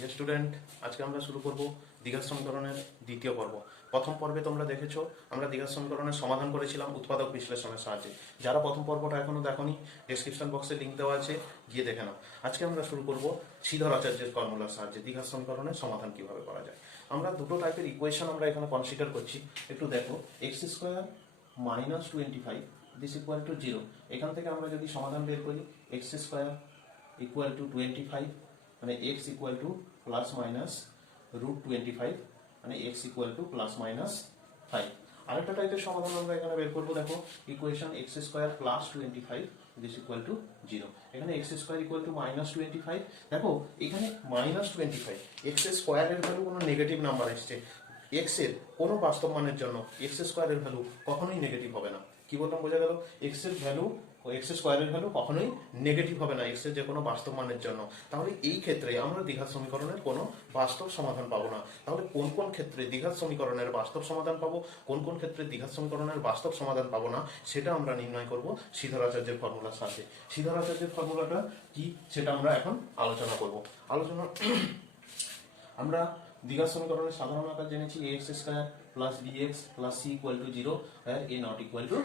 Dear student, আজকে আমরা শুরু করব দ্বিঘাত সমীকরণের দ্বিতীয় পর্ব। প্রথম পর্বে তোমরা দেখেছো আমরা দ্বিঘাত সমীকরণের সমাধান করেছিলাম উৎপাদক বিশ্লেষণের সাহায্যে। যারা প্রথম পর্বটা এখনো দেখোনি, ডেসক্রিপশন বক্সে লিঙ্ক দেওয়া আছে, গিয়ে দেখে নাও। আজকে আমরা শুরু করব শ্রীধর আচার্যের ফর্মুলার সাহায্যে দ্বিঘাত সমীকরণের সমাধান কিভাবে করা যায়। আমরা দুটো টাইপের ইকুয়েশন আমরা এখানে কনসিডার করছি। একটু দেখো, x square minus 25 this equal to 0। এখান থেকে আমরা যদি সমাধান বের করি, এক্স স্কোয়ার ইকুয়াল টু 25 মানে x equal two plus minus √25 মানে x equal two plus minus 5। আরেকটা টাইপের সমাধান আমরা এখানে বের করবো। দেখো, equation x square plus 25 this equal to 0। এখানে x square equal to minus 25। দেখো এখানে মাইনাস 25, এক্স স্কোয়ারের ভ্যালু কোনো নেগেটিভ নাম্বার এসছে। এক্স এর কোনো বাস্তব মানের জন্য এক্স স্কোয়ারের ভ্যালু কখনোই নেগেটিভ হবে না। কি বললাম, বোঝা গেল? এক্স এর ভ্যালু, এক্স স্কোয়ারের ভ্যালু কখনোই নেগেটিভ হবে না এক্স এর যে কোনো বাস্তব মানের জন্য। তাহলে এই ক্ষেত্রে আমরা দ্বিঘাত সমীকরণের কোনো বাস্তব সমাধান পাবো না। তাহলে কোন কোন ক্ষেত্রে দ্বিঘাত সমীকরণের বাস্তব সমাধান পাবো, কোন কোন ক্ষেত্রে দ্বিঘাত সমীকরণের বাস্তব সমাধান পাবো না, সেটা আমরা নির্ণয় করব শ্রীধর আচার্যের ফর্মুলার সাহায্যে। শ্রীধর আচার্যের ফর্মুলাটা কি সেটা আমরা এখন আলোচনা করব। আমরা দ্বিঘাত সমীকরণের সাধারণ আকার জেনেছি ax square plus bx plus c equal to 0 আর a নট ইকুয়াল টু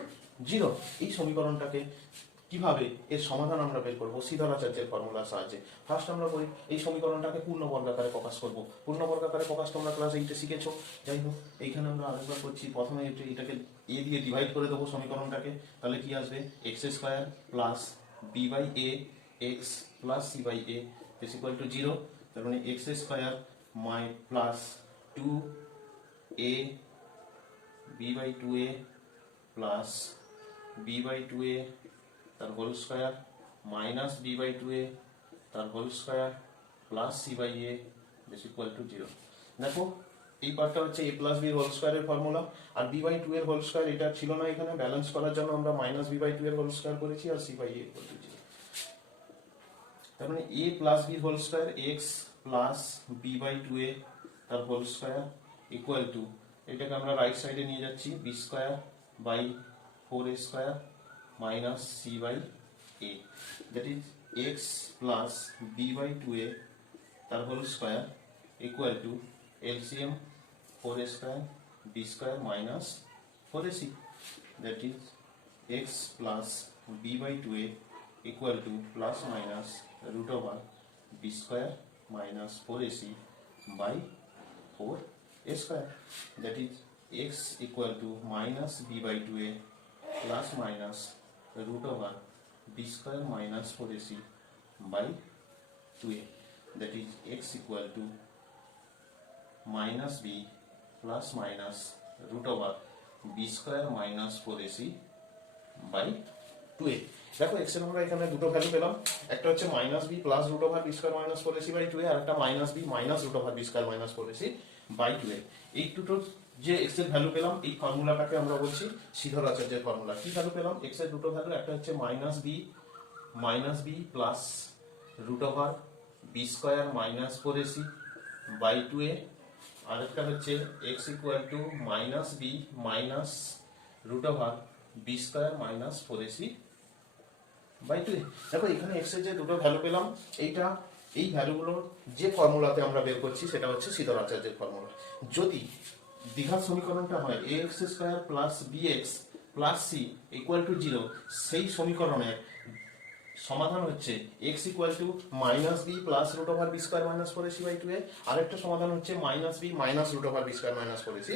0। এই সমীকরণটাকে কিভাবে এর সমাধান আমরা বের করবো শ্রীধর আচার্যের ফর্মুলার সাহায্যে। ফার্স্ট আমরা বলি এই সমীকরণটাকে পূর্ণবর্গাকারে প্রকাশ করব। পূর্ণবর্গাকারে প্রকাশ তোমরা ক্লাস 8-এ শিখেছো। যাই হোক, এইখানে আমরা আরেকবার করছি। প্রথমে এটাকে a দিয়ে ডিভাইড করে দেবো সমীকরণটাকে। তাহলে কি আসবে? X square plus b by a x plus c by a is equal to 0। তার মানে x square my plus 2a b by 2a plus b by 2a তার whole square minus b by 2a তার whole square plus c by a is equal to 0। দেখো এই পার্টটা হচ্ছে a plus b whole স্কয়ারের formula, আর b by 2 এর whole square এটা ছিল না এখানে। ব্যালেন্স করার জন্য আমরা মাইনাস b বাই 2 এর হোল স্কয়ার করেছি আর c by a equal to 0। তার মানে a plus b whole square x plus b by 2a তার হোল স্কয়ার ইকুয়াল টু, এটাকে আমরা রাইট সাইডে নিয়ে যাচ্ছি, b square by 4a square minus c by a, that is x plus b by 2a তার whole square equal to LCM 4a square b square minus 4ac, that is x plus b by 2a equal to plus minus root over b square minus 4ac by 4a square, that is x equal to minus b by 2a plus minus root over b square minus 4ac by 2a, that is x equal to minus b plus minus root over b square minus 4ac by 2a। দেখো x এর আমরা এখানে দুটো value পেলাম, একটা হচ্ছে minus B plus root over B square minus 4ac by 2a, আর একটা minus B minus root over B square minus 4ac by 2a। এই দুটো যে এক্স এর ভ্যালু পেলাম, এই ফর্মুলাটাকে আমরা বলছি শ্রীধর আচার্যের ফর্মুলা। কি ভ্যালু পেলাম? এক্স এর দুটো ভ্যালু, একটা হচ্ছে minus B plus root over B square minus 4ac by 2a, আর একটা হচ্ছে X equal to minus B minus root over B square minus 4ac by 2a। দেখো এখানে এক্স এর যে দুটো ভ্যালু পেলাম, এই ভ্যালুগুলোর যে ফর্মুলাতে আমরা বের করছি সেটা হচ্ছে শ্রীধর আচার্যের ফর্মুলা। যদি দ্বিঘাত সমীকরণটা হয় ax square plus bx plus c equal to 0, সেই সমীকরণের সমাধান হচ্ছে x equal to minus B plus root over B square minus 4ac by 2a, আরেকটা সমাধান হচ্ছে minus B minus root over B square minus 4ac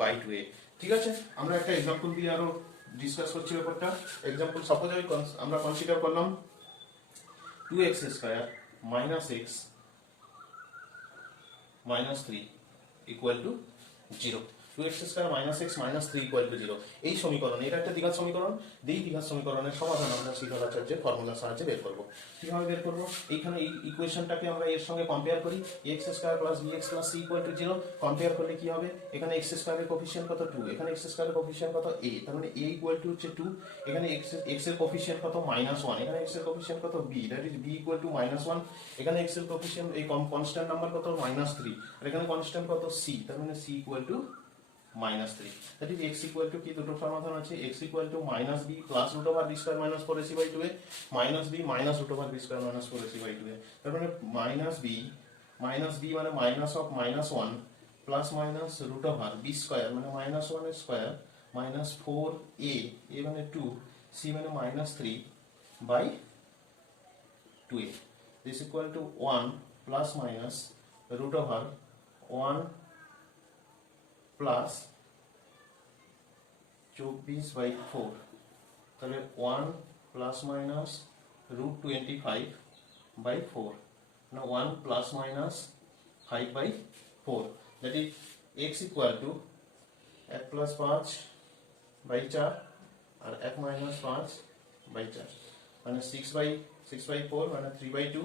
by 2a। ঠিক আছে, আমরা একটা এক্সাম্পল দিয়ে আরো ডিসকাস করছি ব্যাপারটা। এক্সাম্পল সাপোজ আমরা কনসিডার করলাম 2x square minus x minus 3 equal to 0। 2x square minus x minus 3 equal to 0। এই সমীকরণ, এটা একটা দ্বিঘাত সমীকরণ। এই দ্বিঘাত সমীকরণের সমাধান আমরা শ্রীধর আচার্যের ফর্মুলার সাহায্যে বের করব। কিভাবে বের করব? এইখানে এই ইকুয়েশনটাকে আমরা এর সঙ্গে কম্পেয়ার করি, x square plus bx plus c equal to 0। Compare করলে কি হবে? এখানে x স্কয়ারের কোফিশিয়েন্ট কত 2, এখানে x স্কয়ারের কোফিশিয়েন্ট কত a, তার মানে a ইকুয়াল টু হচ্ছে 2। এখানে x এর কোফিশিয়েন্ট কত -1, এখানে x এর কোফিশিয়েন্ট কত b, that is b equal to -1। এখানে x এর কোফিশিয়েন্ট এই কনস্ট্যান্ট নাম্বার কত -3, আর এখানে কনস্ট্যান্ট কত c, তার মানে c equal two -3, that is x equal to কি দুটো সমাধান আছে, x equal to minus b plus root over b square minus 4ac by 2a minus b minus root over b square minus 4ac by 2a, তার মানে minus b minus B মানে minus of minus one plus minus root over B square মানে minus one square minus four a মানে two, c মানে minus three by two a, this equal to one plus minus root over one plus 24/4, তাহলে 1 plus minus root 25/4, না 1 plus minus 5/4, that is x equal to 1 plus 5/4 আর 1 minus 5/4, মানে 6/4 মানে 3/2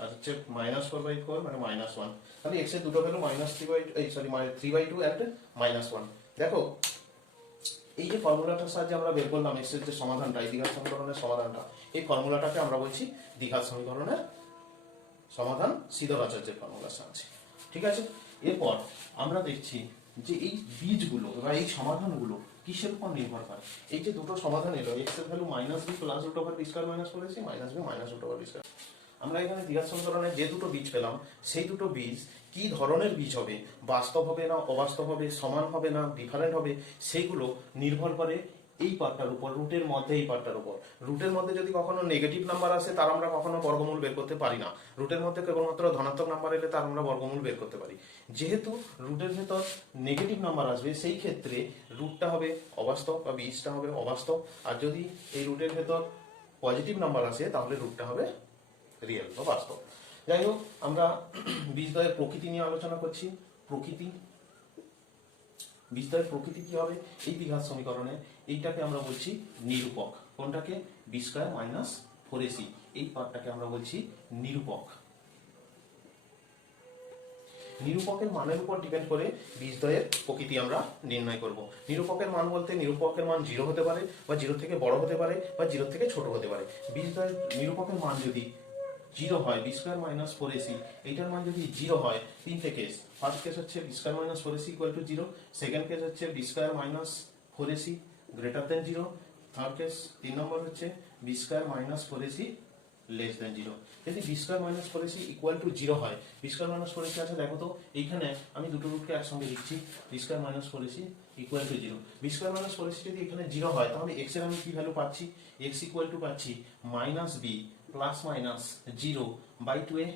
আর হচ্ছে minus 4/4 মানে minus 1। তাহলে x এর দুটো ভ্যালু মাইনাস 3/2 অ্যান্ড মাইনাস 1। দেখো এই যে ফর্মুলাটার সাহায্যে আমরা বের করলাম এক্স এর যে সমাধানটা, এই দ্বিঘাত সমীকরণের সমাধানটা, এই ফর্মুলাটাকে আমরা বলছি দ্বিঘাত সমীকরণের সমাধান সিধর আচার্যের ফর্মুলার সাহায্যে। ঠিক আছে, এরপর আমরা দেখছি যে এই বীজগুলো বা এই সমাধানগুলো কিসের উপর নির্ভর করে। এই যে দুটো সমাধান এলো, এক্স এর value minus B plus root over B square minus four AC minus B minus root over B square. আমরা এখানে দ্বিঘাত সমীকরণে যে দুটো বীজ পেলাম সেই দুটো বীজ কি ধরনের বীজ হবে, বাস্তব হবে না অবাস্তব হবে, সমান হবে না ডিফারেন্ট হবে, সেইগুলো নির্ভর করে এই পার্টটার উপর, রুটের মধ্যে এই পার্টটার উপর। রুটের মধ্যে যদি কখনো নেগেটিভ নাম্বার আসে তার আমরা কখনো বর্গমূল বের করতে পারি না। রুটের মধ্যে কেবলমাত্র ধনাত্মক নাম্বার এলে তার আমরা বর্গমূল বের করতে পারি। যেহেতু রুটের ভেতর নেগেটিভ নাম্বার আসবে সেই ক্ষেত্রে রুটটা হবে অবাস্তব বা বীজটা হবে অবাস্তব, আর যদি এই রুটের ভেতর পজিটিভ নাম্বার আসে তাহলে রুটটা হবে রিয়েল বা বাস্তব। যাই হোক, আমরা বীজদ্বয়ের প্রকৃতি নিয়ে আলোচনা করছি। প্রকৃতি, বীজদ্বয়ের প্রকৃতি কি হবে এই দ্বিঘাত সমীকরণে, এইটাকে আমরা বলছি নিরূপক। কোনটাকে? B square minus four AC, এই পার্টটাকে আমরা বলছি নিরূপক। নিরূপকের মানের উপর ডিপেন্ড করে বীজদ্বয়ের প্রকৃতি আমরা নির্ণয় করব। নিরূপকের মান বলতে নিরূপকের মান 0 হতে পারে বা 0 থেকে বড় হতে পারে বা 0 থেকে ছোট হতে পারে। বীজদ্বয়ের নিরূপকের মান যদি 0 হয়, b square minus four AC, এইটার মান যদি 0 হয়, তিনটে কেস। ফার্স্ট কেস হচ্ছে b square minus four AC equal to 0, second case হচ্ছে b square minus four AC greater than 0, third case 3 number হচ্ছে b square minus four AC less than 0। যদি B square minus four AC equal to 0 হয়, b square minus four ac আছে দেখো তো, এইখানে আমি দুটো রুটকে একসঙ্গে লিখছি, B square minus four AC equal to 0। B square minus four AC যদি এখানে 0 হয় তাহলে এক্স এর আমি কি ভ্যালু পাচ্ছি? এক্স ইকুয়াল টু পাচ্ছি minus B plus minus 0/2a।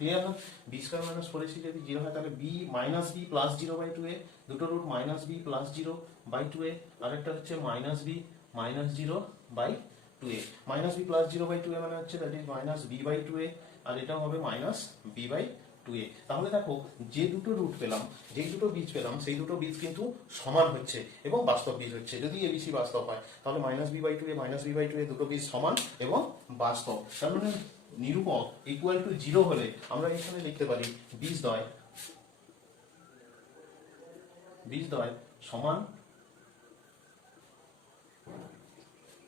Clear না? B square minus four AC যদি 0 হয় তাহলে B minus B plus 0/2a, দুটো root minus B plus 0/2a, আরেকটা হচ্ছে minus B minus 0/2a। Minus B plus 0/2a মানে হচ্ছে দ্যাট ইজ মাইনাস b/2a, আর এটাও হবে মাইনাস b/2a। তাহলে দেখো যে দুটো রুট পেলাম, যেই দুটো বীজ পেলাম, সেই দুটো বীজ কিন্তু সমান হচ্ছে এবং বাস্তব বীজ হচ্ছে। যদি এবিসি বাস্তব হয় তাহলে মাইনাস b/2a মাইনাস b/2a দুটো বীজ সমান এবং বাস্তব। তার মানে নিরূপক ইকুয়াল টু 0 হলে আমরা এখানে লিখতে পারি বীজদ্বয় সমান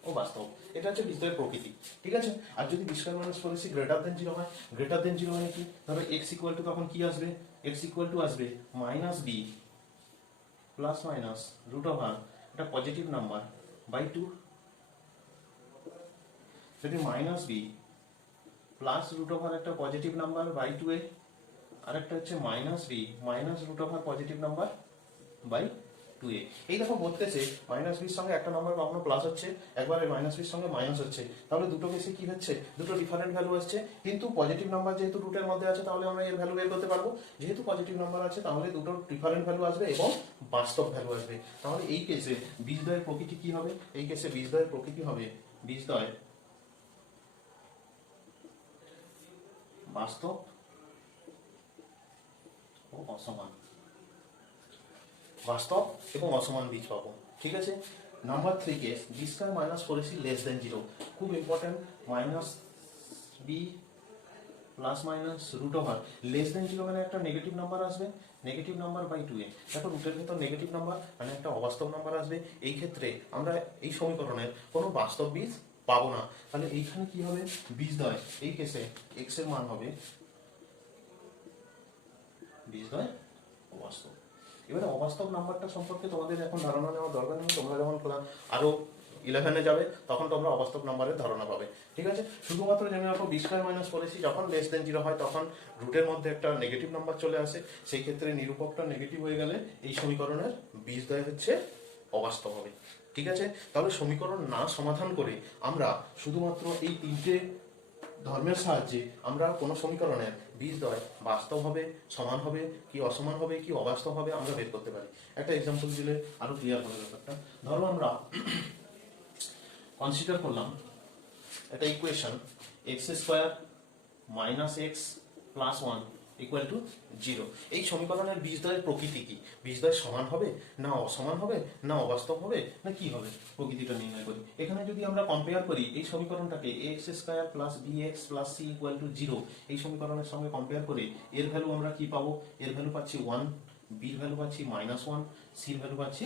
ও বাস্তব। এটা হচ্ছে বীজদ্বয়ের প্রকৃতি। ঠিক আছে, আর যদি B square minus four AC greater than 0 হয়, গ্রেটার দেন 0 মানে কি? ধরো এক্স ইকুয়াল টু তখন কি আসবে? এক্স ইকুয়াল টু আসবে minus B plus minus root over এটা পজিটিভ নাম্বার বাই 2। যদি minus B plus root over একটা পজিটিভ নাম্বার বাই 2a, আর একটা হচ্ছে minus B minus root over positive number by 2a। এই দেখো বলতেছে মাইনাস বির সঙ্গে একটা নাম্বার কখনো প্লাস হচ্ছে, একবার মাইনাস বির সঙ্গে মাইনাস হচ্ছে, তাহলে দুটো কেসে কি হচ্ছে? দুটো ডিফারেন্ট ভ্যালু আসছে, কিন্তু পজিটিভ নাম্বার যেহেতু রুটের মধ্যে আছে তাহলে আমরা এর ভ্যালু বের করতে পারবো। যেহেতু পজিটিভ নাম্বার আছে তাহলে দুটো ডিফারেন্ট ভ্যালু আসবে এবং বাস্তব ভ্যালু আসবে। তাহলে এই কেসে বীজদ্বয়ের প্রকৃতি কি হবে? এই কেসে বীজদ্বয়ের প্রকৃতি হবে বীজদ্বয় বাস্তব ও অসমান। বাস্তব এবং অসমান বীজ পাবো। ঠিক আছে, number 3 case B square minus four AC less than 0, খুব important. Minus B plus minus root over less than 0 মানে একটা নেগেটিভ নাম্বার আসবে, নেগেটিভ নাম্বার বাই 2a। দেখো রুটের ভেতর নেগেটিভ নাম্বার মানে একটা অবাস্তব নাম্বার আসবে, এই ক্ষেত্রে আমরা এই সমীকরণের কোনো বাস্তব বীজ পাবো না। তাহলে এইখানে কি হবে? বীজদ্বয় এই কেসে এক্স এর মান হবে বীজদ্বয় অবাস্তব। এবারে অবাস্তব নাম্বারটা সম্পর্কে তোমাদের এখন ধারণা নেওয়ার দরকার নেই, তোমরা যখন আরো 11-এ যাবে তখন তোমরা অবাস্তব নাম্বারের ধারণা পাবে। ঠিক আছে, শুধুমাত্র জেনে রাখো B square minus four AC যখন লেস দেন 0 হয় তখন রুটের মধ্যে একটা নেগেটিভ নাম্বার চলে আসে, সেই ক্ষেত্রে নিরূপকটা নেগেটিভ হয়ে গেলে এই সমীকরণের বীজদ্বয় হচ্ছে অবাস্তব হবে। ঠিক আছে, তাহলে সমীকরণ না সমাধান করে আমরা শুধুমাত্র এই তিনটে ধর্মের সাহায্যে আমরা কোনো সমীকরণের বীজদ্বয় বাস্তব হবে, সমান হবে কি অসমান হবে কি অবাস্তব হবে আমরা বের করতে পারি। একটা এক্সাম্পল দিলে আরো ক্লিয়ার হবে ব্যাপারটা। ধরো আমরা কনসিডার করলাম একটা equation x square minus x plus one equal to 0। এই সমীকরণের বীজদ্বয়ের প্রকৃতি কি? বীজদ্বয় সমান হবে না অসমান হবে না অবাস্তব হবে না কি হবে, প্রকৃতিটা নির্ণয় করি। এখানে যদি আমরা কম্পেয়ার করি এই সমীকরণটাকে x square plus B x plus C equal to 0 এই সমীকরণের সঙ্গে কম্পেয়ার করে এর ভ্যালু আমরা কি পাবো? এর ভ্যালু পাচ্ছি 1, বির ভ্যালু পাচ্ছি -1, সির ভ্যালু পাচ্ছি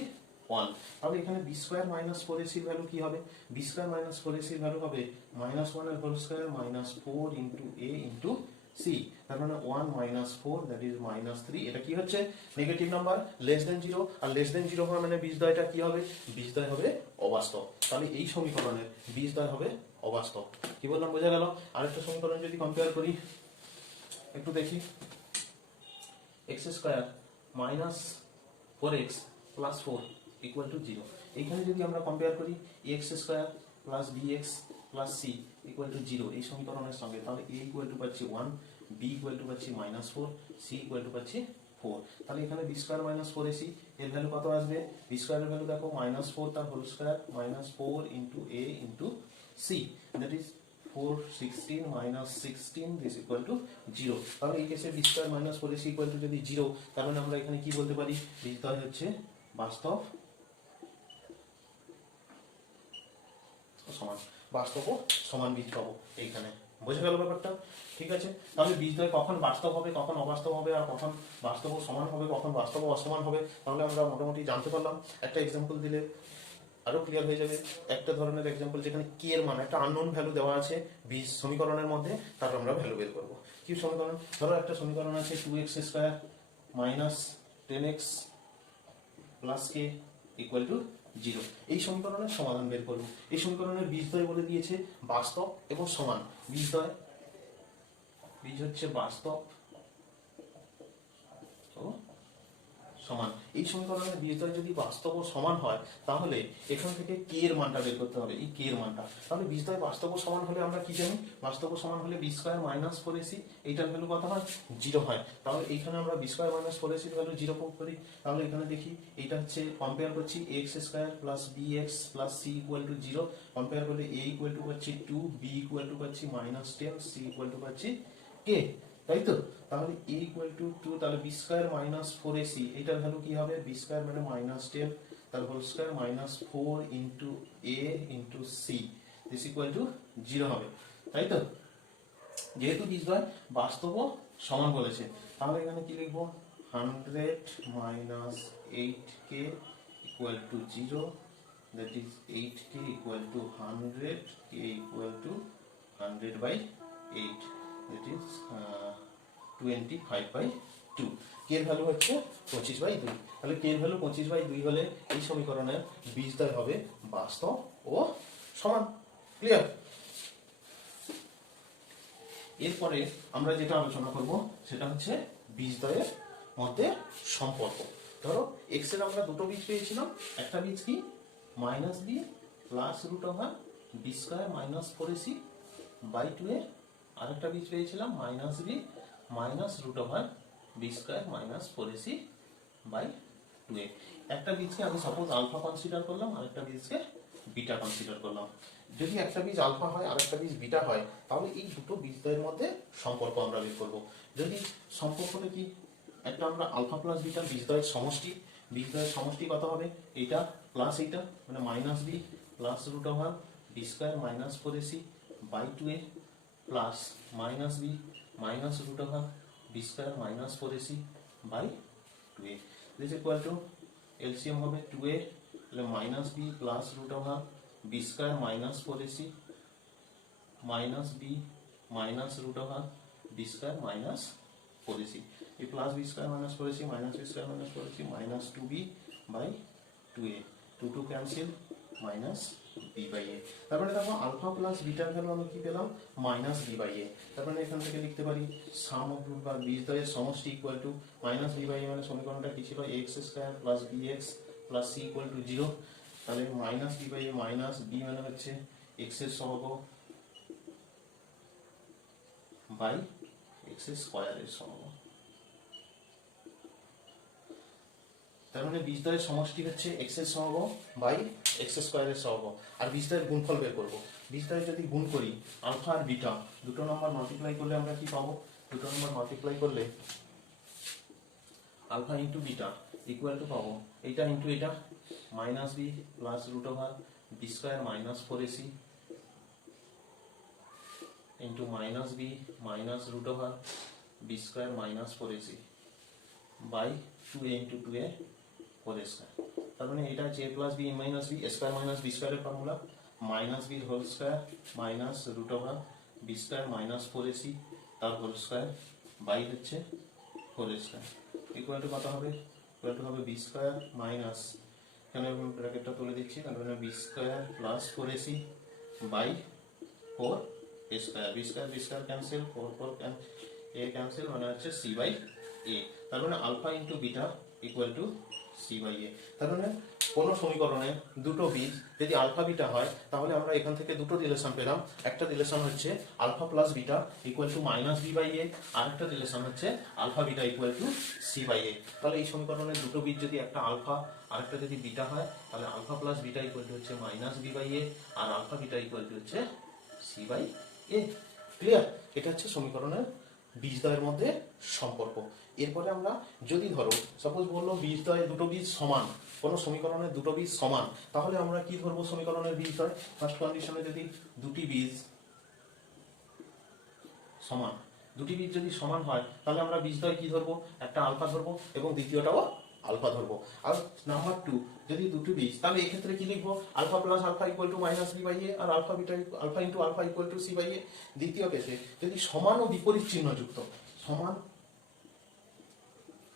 1। তাহলে এখানে বি স্কোয়ার মাইনাস ফোর এসির ভ্যালু কি হবে? বি স্কোয়ার মাইনাস ফোর এসির ভ্যালু হবে -1 এর whole square -4 into A into C, তার মানে 1 -4 দ্যাট ইজ -3। এটা কি হচ্ছে? নেগেটিভ নাম্বার, লেস দেন 0, আর লেস দেন 0 হওয়া মানে বীজদ্বয়টা কি হবে? বীজদ্বয় হবে অবাস্তব। তাহলে এই সমীকরণের বীজদ্বয় হবে অবাস্তব। কি বললাম বোঝা গেল? আরেকটা সমীকরণ যদি কম্পেয়ার করি একটু দেখি, X square minus 4x plus 4 equal to 0। এইখানে যদি আমরা কম্পেয়ার করি X square plus B x plus C equal to 0 এই সমীকরণের সঙ্গে, তাহলে এ ইকুয়াল টু পাচ্ছি 1, বি ইকুয়াল টু পাচ্ছি -4, সি ইকুয়াল টু পাচ্ছি 4। তাহলে এখানে B square minus four AC এর ভ্যালু কত আসবে? বি স্কোয়ারের ভ্যালু দেখো -4 তার whole square -4 into A into C, that is 4 16 -16 this equal to 0। তাহলে এই কেসে B square minus four AC equal to যদি 0, তার মানে আমরা এখানে কি বলতে পারি? বীজদ্বয় হচ্ছে বাস্তব সমান, বাস্তব ও সমান বীজ পাবো এইখানে। বোঝা গেল ব্যাপারটা? ঠিক আছে, তাহলে বীজদ্বয় কখন বাস্তব হবে কখন অবাস্তব হবে আর কখন বাস্তব ও সমান হবে কখন বাস্তব ও অসমান হবে তাহলে আমরা মোটামুটি জানতে পারলাম। একটা এক্সাম্পল দিলে আরো ক্লিয়ার হয়ে যাবে। একটা ধরনের এক্সাম্পল যেখানে কে এর মান একটা আননোন ভ্যালু দেওয়া আছে বীজ সমীকরণের মধ্যে, তার আমরা ভ্যালু বের করবো। কি সমীকরণ? ধরো একটা সমীকরণ আছে 2x square minus 10x plus K equal to 0। এই সমীকরণের সমাধান বের করব। এই সমীকরণের বীজদ্বয় বলে দিয়েছে বাস্তব এবং সমান। বীজদ্বয়, বীজ হচ্ছে বাস্তব ও সমান। এই সমীকরণের বীজদ্বয় যদি বাস্তব ও সমান হয় তাহলে এখান থেকে কে এর মানটা বের করতে হবে, এই কে এর মানটা। তাহলে বীজদ্বয় বাস্তব ও সমান হলে আমরা কি জানি? বাস্তব ও সমান হলে B square minus four AC এইটার ভ্যালু কত হয়? 0 হয়। তাহলে এইখানে আমরা বি স্কোয়ার মাইনাস ফোর এসির ভ্যালু 0 পুট করি। তাহলে এখানে দেখি এইটা হচ্ছে কম্পেয়ার করছি X square plus B x plus C equal to 0। Compare করলে এ ইকুয়াল টু পাচ্ছি 2, বি ইকুয়াল টু পাচ্ছি -10, সি ইকুয়াল টু পাচ্ছি কে, তাই তো? তাহলে a ইকুয়াল টু 2, তাহলে বি স্কয়ার মাইনাস 4ac এটার ভ্যালু কি হবে? বি স্কয়ার মানে -10 তার whole square -4 into a into c this equal to 0 হবে, তাই তো? যেহেতু বীজদ্বয় বাস্তব ও সমান বলেছে তাহলে এখানে কি লিখবো? 100 minus 8k equal to 0, that is 8k equal to 100, k equal to 100/8, that is 25/2। কে এর ভ্যালু হচ্ছে 25/2। তাহলে কে এর ভ্যালু 25/2 হলে এই সমীকরণের বীজদ্বয় হবে বাস্তব ও সমান। ক্লিয়ার? এরপরে আমরা যেটা আলোচনা করব সেটা হচ্ছে বীজদ্বয়ের মধ্যে সম্পর্ক। ধরো এক্স এর আমরা দুটো বীজ পেয়েছিলাম, একটা বীজ কি -b plus root over B square minus 4ac by 2a, আরেকটা বীজ পেয়েছিলাম -b minus root over B square minus 4ac by 2a। একটা বীজকে আমি সাপোজ আলফা কনসিডার করলাম, আরেকটা বীজকে বিটা কনসিডার করলাম। যদি একটা বীজ আলফা হয় আর একটা বীজ বিটা হয় তাহলে এই দুটো বীজদ্বয়ের মধ্যে সম্পর্ক আমরা বের করব। যদি সম্পর্কটা কি, একটা আমরা আলফা প্লাস বিটা বীজদ্বয়ের সমষ্টি, বীজদ্বয়ের সমষ্টি কত হবে? এটা প্লাস এইটা মানে -b plus root over B square minus 4ac by 2a plus -b minus root over B square minus 4ac by 2a this equal to LCM হবে 2a তাহলে -b plus root over B square minus 4ac minus b minus root over B square minus 4ac, এই plus B square minus 4ac minus B square minus 4ac minus 2b by 2a, 2 2 cancel minus B by a. তার মানে দেখো alpha plus bitter value আমি কি পেলাম minus B by a. তার মানে এখান থেকে লিখতে পারি সাম অফ রুট বা বীজদ্বয়ের সমষ্টি equal to minus B by a, মানে সমীকরণটা কি ছিল x square plus B x plus C equal to 0। তাহলে minus B by A minus B মানে হচ্ছে এক্স এর সহগ বাই এক্স স্কোয়ারের সহগ। তার মানে বীজদ্বয়ের সমষ্টি হচ্ছে এক্স এর সহগ বাই এক্স স্কোয়ারের সহগ। আর বীজদ্বয়ের গুণফল বের করবো। বীজদ্বয় যদি গুণ করি আলফা আর বিটা দুটো নম্বর মাল্টিপ্লাই করলে আমরা কি পাবো, দুটো নম্বর মাল্টিপ্লাই করলে alpha into beta equal to পাবো এইটা ইন্টু এটা minus B plus root over B square minus 4ac into minus B minus root over B square minus 4ac by 2a into 2a whole square. তার মানে এটা হচ্ছে a plus B minus B square minus B স্কোয়ারের formula minus B whole square minus root over B square minus 4ac তার whole square by হচ্ছে whole square equal to কত হবে, equal to হবে বি স্কোয়ার মাইনাস, এখানে ব্র্যাকেটটা তুলে দিচ্ছি, তাহলে b square plus 4ac by 4 square, b square cancel, 4 a cancel, মানে হচ্ছে সি বাই এ। তার মানে alpha into beta equal to C by a. তার মানে কোনো সমীকরণে দুটো বীজ যদি আলফা বিটা হয় তাহলে আমরা এখান থেকে দুটো রিলেশন পেলাম। একটা রিলেশন হচ্ছে alpha plus beta equal to minus B by a, আর একটা রিলেশন হচ্ছে alpha beta equal to C by a. তাহলে এই সমীকরণের দুটো বীজ যদি একটা আলফা আর একটা যদি বিটা হয় তাহলে alpha plus beta equal to হচ্ছে মাইনাস বি বাই এ, আর আলফা বিটা ইকুয়াল টু হচ্ছে সি বাই এ। ক্লিয়ার? এটা হচ্ছে সমীকরণের বীজদ্বয়ের মধ্যে সম্পর্ক। এরপরে আমরা যদি ধরো সাপোজ বললো বীজদ্বয় দুটো বীজ সমান, কোনো সমীকরণের দুটো বীজ সমান, তাহলে আমরা কি ধরবো সমীকরণের বীজদ্বয়? ফার্স্ট কন্ডিশনে যদি দুটি বীজ সমান, দুটি বীজ যদি সমান হয় তাহলে আমরা বীজদ্বয় কি ধরবো, একটা আলফা ধরবো এবং দ্বিতীয়টাও আলফা ধরবো। আর নাম্বার 2 যদি দুটি বীজ, তাহলে এই ক্ষেত্রে কি লিখবো, alpha plus alpha equal to minus B by a, আর alpha beta alpha into alpha equal to C by a. দ্বিতীয় কেসে যদি সমান ও বিপরীত চিহ্ন যুক্ত, সমান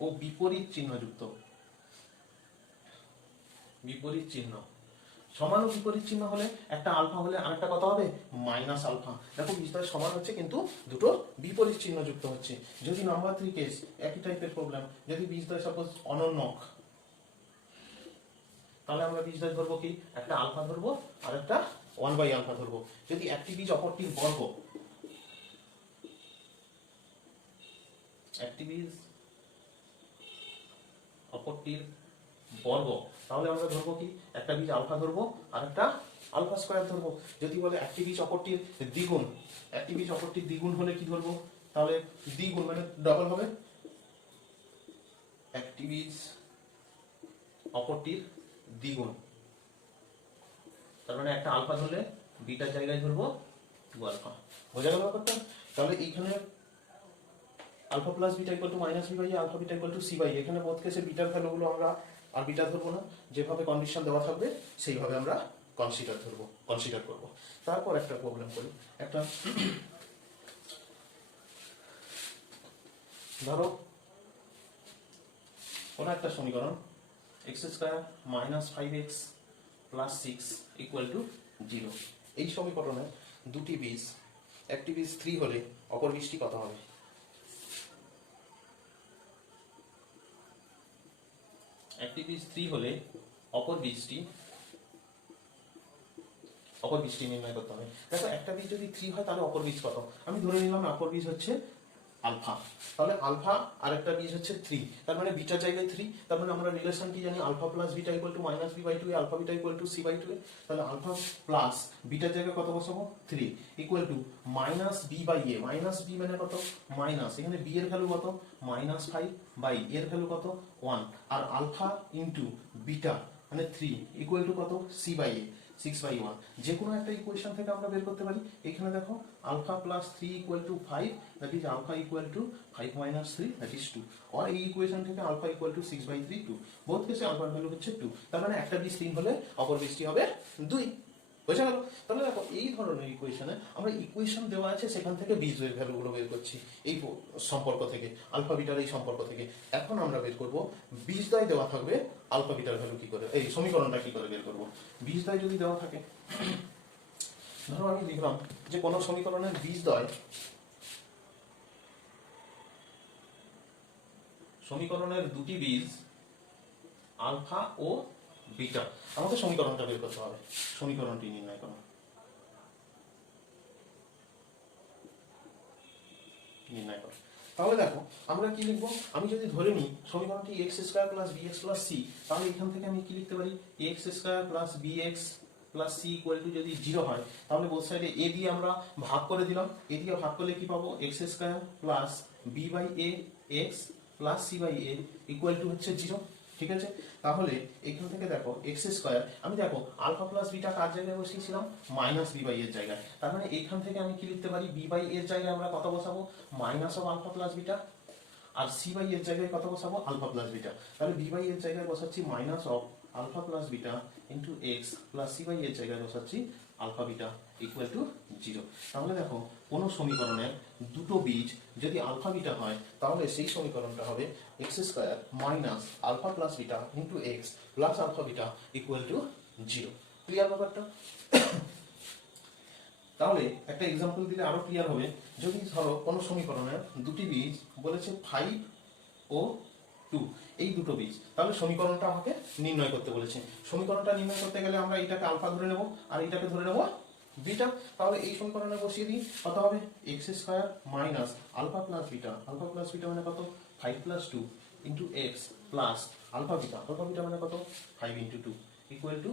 ও বিপরীত চিহ্ন যুক্ত, বিপরীত চিহ্ন, সমান ও বিপরীত চিহ্ন হলে একটা আলফা হলে আরেকটা কত হবে মাইনাস আলফা। দেখো বীজদ্বয় সমান হচ্ছে কিন্তু দুটো বিপরীত চিহ্ন যুক্ত হচ্ছে। যদি নাম্বার 3 কেস একই টাইপের প্রবলেম, যদি বীজদ্বয় সাপোজ অনন্যক, তাহলে আমরা বীজদ্বয় ধরবো কি, একটা আলফা ধরবো আর একটা 1 বাই আলফা ধরবো। যদি একটি বীজ অপরটির বর্গ, একটি বীজ অপরটির বর্গ, তাহলে আমরা ধরবো কি, একটা বীজ আলফা ধরবো আর একটা আলফা স্কয়ার ধরবো। যদি বলে একটি বীজ অপরটির দ্বিগুণ, একটি বীজ অপরটির দ্বিগুণ হলে কি ধরবো, তাহলে দ্বিগুণ মানে ডবল হবে, একটি বীজ অপরটির দ্বিগুণ, তার মানে একটা আলফা ধরলে বিটার জায়গায় ধরবো 2 আলফা। বোঝা গেল ব্যাপারটা? তাহলে এইখানে alpha plus beta equal to minus B by a, alpha beta equal to C by a. এখানে বোধ কেসে বিটার ভ্যালুগুলো আমরা আর বিটা ধরবো না, যেভাবে কন্ডিশন দেওয়া থাকবে সেইভাবে আমরা কনসিডার করবো। তারপর একটা প্রবলেম করি, একটা ধরো কোনো একটা সমীকরণ x square minus 5x plus 6 equal to 0। এই সমীকরণে দুটি বীজ, একটি বীজ 3 হলে অপর বীজটি কত হবে? একটি বীজ 3 হলে অপর বীজটি নির্ণয় করতে হবে। দেখো একটা বীজ যদি 3 হয় তাহলে অপর বীজ কত? আমি ধরে নিলাম অপর বীজ হচ্ছে আলফা, তাহলে আলফা আর একটা বীজ হচ্ছে 3, তার মানে বিটার জায়গায় 3, তার মানে আমরা রিলেশন কি জানি, alpha plus beta equal to minus B by 2, alpha beta equal to C by 2। তাহলে আলফা প্লাস বিটার জায়গায় কত বসাবো 3 equal to minus B by A, minus B মানে কত মাইনাস, এখানে বি এর ভ্যালু কত মাইনাস 5 বাই এর ভ্যালু কত 1, আর আলফা ইন্টু বিটা মানে 3 ইকুয়াল টু কত সি বাই এ 6/1। যে কোনো একটা ইকুয়েশন থেকে আমরা বের করতে পারি। এখানে দেখো alpha plus 3 equal to 5, that is alpha equal to 5 minus 3 that is 2, আর এই ইকুয়েশন থেকে আলফা ইকুয়াল টু 6/3 2, বোথ কেসে আলফার ভ্যালু হচ্ছে 2। তার মানে একটা বীজ 3 হলে অপর বীজটি হবে 2। বোঝা গেল? তাহলে দেখো এই ধরনের ইকুয়েশনে আমরা ইকুয়েশন দেওয়া আছে সেখান থেকে বীজদ্বয়ের ভ্যালুগুলো বের করছি এই সম্পর্ক থেকে, আলফা বিটার এই সম্পর্ক থেকে। এখন আমরা বের করব বীজদ্বয় দেওয়া থাকবে আলফা বিটার ভ্যালু কি করে, এই সমীকরণটা কি করে বের করব। বীজদ্বয় যদি দেওয়া থাকে, ধরো আমি লিখলাম যে কোন সমীকরণের বীজদ্বয়, সমীকরণের দুটি বীজ আলফা ও বিটা, আমাকে সমীকরণটা বের করতে হবে। সমীকরণটি নির্ণয় করো, নির্ণয় করো। তাহলে দেখো আমরা কি লিখবো, আমি যদি ধরে নিই সমীকরণটি X square plus B x plus C, তাহলে এখান থেকে আমি কি লিখতে পারি, X square plus B x plus C equal to যদি 0 হয়, তাহলে বোথ সাইডে এ দিয়ে আমরা ভাগ করে দিলাম। এ দিয়ে ভাগ করলে কি পাবো, X square plus B by A X plus C by A equal to হচ্ছে 0। ঠিক আছে, তাহলে এখান থেকে দেখো এক্স স্কোয়ার, আমি দেখো আলফা প্লাস বিটা কার জায়গায় বসিয়েছিলাম, মাইনাস বি বাই এর জায়গায়। তার মানে এইখান থেকে আমি কি লিখতে পারি, বি বাই এর জায়গায় আমরা কত বসাবো, minus of alpha plus beta, আর সি বাই এর জায়গায় কত বসাবো, আলফা প্লাস বিটা। তাহলে বি বাই এর জায়গায় বসাচ্ছি minus of alpha plus beta into x plus C by এর জায়গায় বসাচ্ছি আলফা বিটা ইকুয়াল টু 0। তাহলে দেখো কোনো সমীকরণের দুটো বীজ যদি আলফা বিটা হয়, তাহলে সেই সমীকরণটা হবে x square minus alpha plus beta into x plus alpha beta equal to 0। Clear ব্যাপারটা? তাহলে একটা এক্সাম্পল দিলে আরো ক্লিয়ার হবে। যদি ধরো কোনো সমীকরণের দুটি বীজ বলেছে 5 ও 2, এই দুটো বীজ, তাহলে সমীকরণটা আমাকে নির্ণয় করতে বলেছে। সমীকরণটা নির্ণয় করতে গেলে আমরা এইটাকে আলফা ধরে নেব আর এইটাকে ধরে নেব বিটা। তাহলে এই সমীকরণে বসিয়ে দিই, কত হবে, x square minus alpha plus beta, alpha plus beta মানে কত, 5 plus 2 into x plus alpha beta, alpha beta মানে কত, 5 ইন্টু 2 ইকুয়াল টু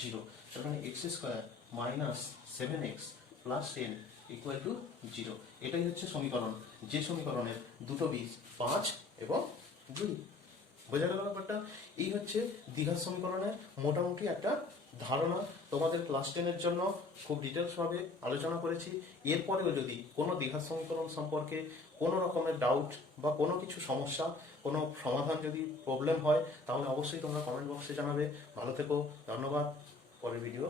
0। তার মানে x square minus 7x plus 10 equal to 0। এটাই হচ্ছে সমীকরণ, যে সমীকরণের দুটো বীজ 5 এবং 2। বোঝা গেল ব্যাপারটা? এই হচ্ছে দ্বিঘাত সমীকরণের মোটামুটি একটা ধারণা। তোমাদের ক্লাস 10-এর জন্য খুব ডিটেলস ভাবে আলোচনা করেছি। এরপরেও যদি কোনো দ্বিঘাত সমীকরণ সম্পর্কে কোনো রকমের ডাউট বা কোনো কিছু সমস্যা, কোনো সমাধান যদি প্রবলেম হয়, তাহলে অবশ্যই তোমরা কমেন্ট বক্সে জানাবে। ভালো থেকো, ধন্যবাদ। পরের ভিডিও